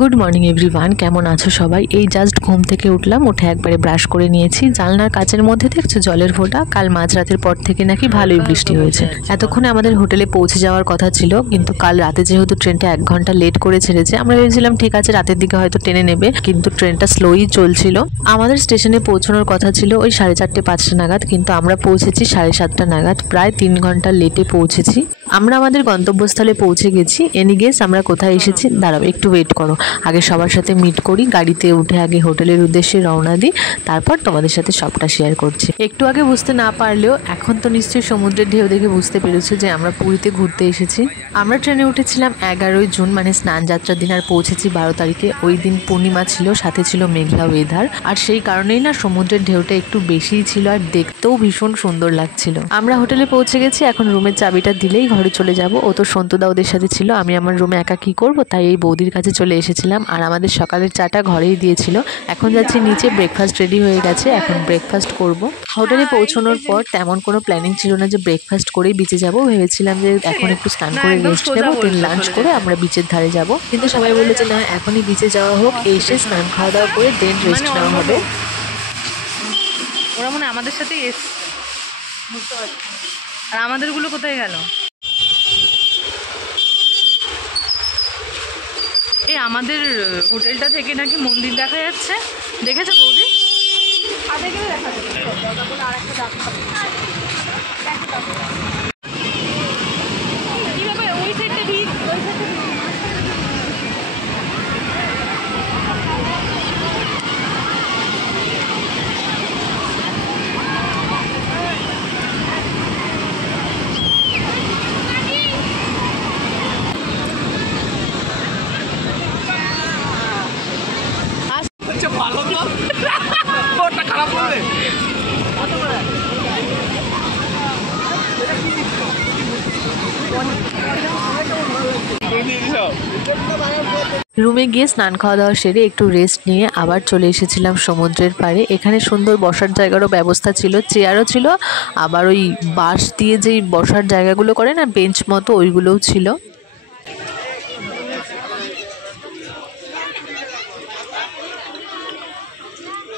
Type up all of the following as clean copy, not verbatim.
Good morning everyone, কেমন আছো সবাই? এই জাস্ট ঘুম থেকে উঠলাম, উঠে একবারে ব্রাশ করে নিয়েছি। জানলার কাচের মধ্যে দেখছো জলের ফোঁটা। কাল মাঝরাতের পর থেকে নাকি ভালোই বৃষ্টি হয়েছে। এতক্ষণে আমাদের হোটেলে পৌঁছে যাওয়ার কথা ছিল, কিন্তু কাল রাতে যেহেতু ট্রেনটা 1 ঘন্টা লেট করে ছেড়েছে, আমরা ভেবেছিলাম ঠিক আছে রাতের দিকে হয়তো ট্রেনে নেবে, কিন্তু ট্রেনটা স্লোই চলছিল। আমাদের স্টেশনে পৌঁছানোর কথা ছিল ওই 4:30-5টা নাগাদ, কিন্তু আমরা পৌঁছেছি 7:30 নাগাদ। প্রায় 3 ঘন্টা লেটে পৌঁছেছি। আমরা আমাদের গন্তব্যস্থলে পৌঁছে গেছি। এনিগেস আমরা কোথায় এসেছি দাঁড়াও, একটু ওয়েট করো। আগে সবার সাথে মিট করি, গাড়িতে উঠে আগে হোটেলের উদ্দেশ্যে রওনা দিই, তারপর তোমাদের সাথে সবটা শেয়ার করছি। একটু আগে বুঝতে না পারলেও এখন তো নিশ্চয়ই সমুদ্রের ঢেউ দেখে বুঝতে পেরেছো যে আমরা পুরীতে ঘুরতে এসেছি। আমরা ট্রেনে উঠেছিলাম 11ই জুন, মানে স্নান যাত্রার দিন, আর পৌঁছেছি 12 তারিখে। ওই দিন পূর্ণিমা ছিল, সাথে ছিল মেঘলা ওয়েদার, আর সেই কারণেই না সমুদ্রের ঢেউটা একটু বেশিই ছিল, আর দেখতেও ভীষণ সুন্দর লাগছিল। আমরা হোটেলে পৌঁছে গেছি, এখন রুমের চাবিটা দিলেই ঘরে চলে যাব। ও তো সন্তুদা ওদের সাথে ছিল, আমি আমার রুমে একা কি করব, তাই এই বৌদির কাছে চলে এসেছিলাম। আর আমাদের সকালের চাটা ঘরেই দিয়েছিল। এখন যাচ্ছি নিচে, ব্রেকফাস্ট রেডি হয়ে গেছে, এখন ব্রেকফাস্ট করব। হোটেলে পৌঁছানোর পর তেমন কোনো প্ল্যানিং ছিল না যে ব্রেকফাস্ট করেই বিচে যাব। ভেবেছিলাম যে এখন একটু স্নান করে রেস্ট নেবো, দেন লাঞ্চ করে আমরা বিচের ধারে যাব। কিন্তু সবাই বললো যে না, এখনই বিচে যাওয়া হোক, এসে স্নান খাওয়া দাওয়া করে দেন রেস্ট নেওয়া হবে। ওরা মনে আমাদের সাথেই এসছে, আর আমাদেরগুলো কোথায় গেল? এই আমাদের হোটেলটা থেকে নাকি মন্দির দেখা যাচ্ছে, দেখেছো বৌদি? রুমে গিয়ে স্নান খাওয়া দাওয়া সেরে একটু রেস্ট নিয়ে আবার চলে এসেছিলাম সমুদ্রের পাড়ে। এখানে সুন্দর বসার জায়গারও ব্যবস্থা ছিল, চেয়ারও ছিল, আবার ওই বাঁশ দিয়ে যেই বসার জায়গাগুলো করে না, বেঞ্চ মতো, ওইগুলোও ছিল।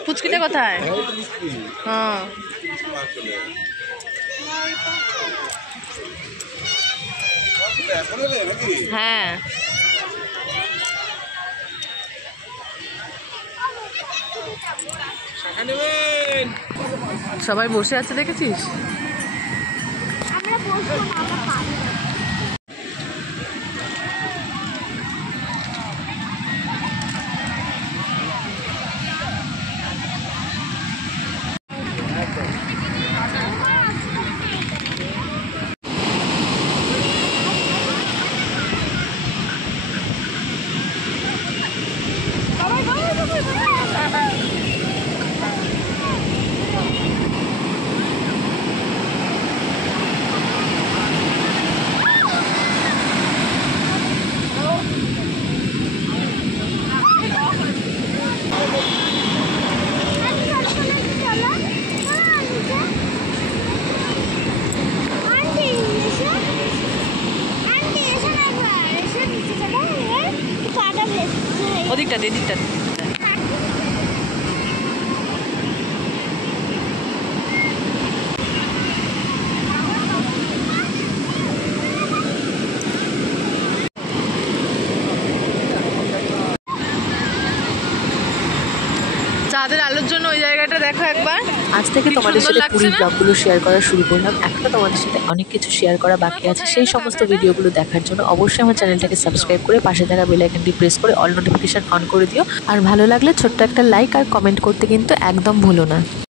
পুচকিটা কোথায়? হ্যাঁ, সবাই বসে আছে দেখেছিস? ওদিকটাতে, এদিকটাতে। চাঁদের আলোর জন্য ওই জায়গাটা দেখো একবার। আজ থেকে তোমাদের সাথে পুরী ব্লগগুলো শেয়ার করা শুরু করলাম। এখনো তোমাদের সাথে অনেক কিছু শেয়ার করা বাকি আছে। সেই সমস্ত ভিডিওগুলো দেখার জন্য অবশ্যই আমার চ্যানেলটাকে সাবস্ক্রাইব করে পাশে থাকা বেল আইকনটি প্রেস করে অল নোটিফিকেশন অন করে দিও। আর ভালো লাগলে ছোট্ট একটা লাইক আর কমেন্ট করতে কিন্তু একদম ভুলো না।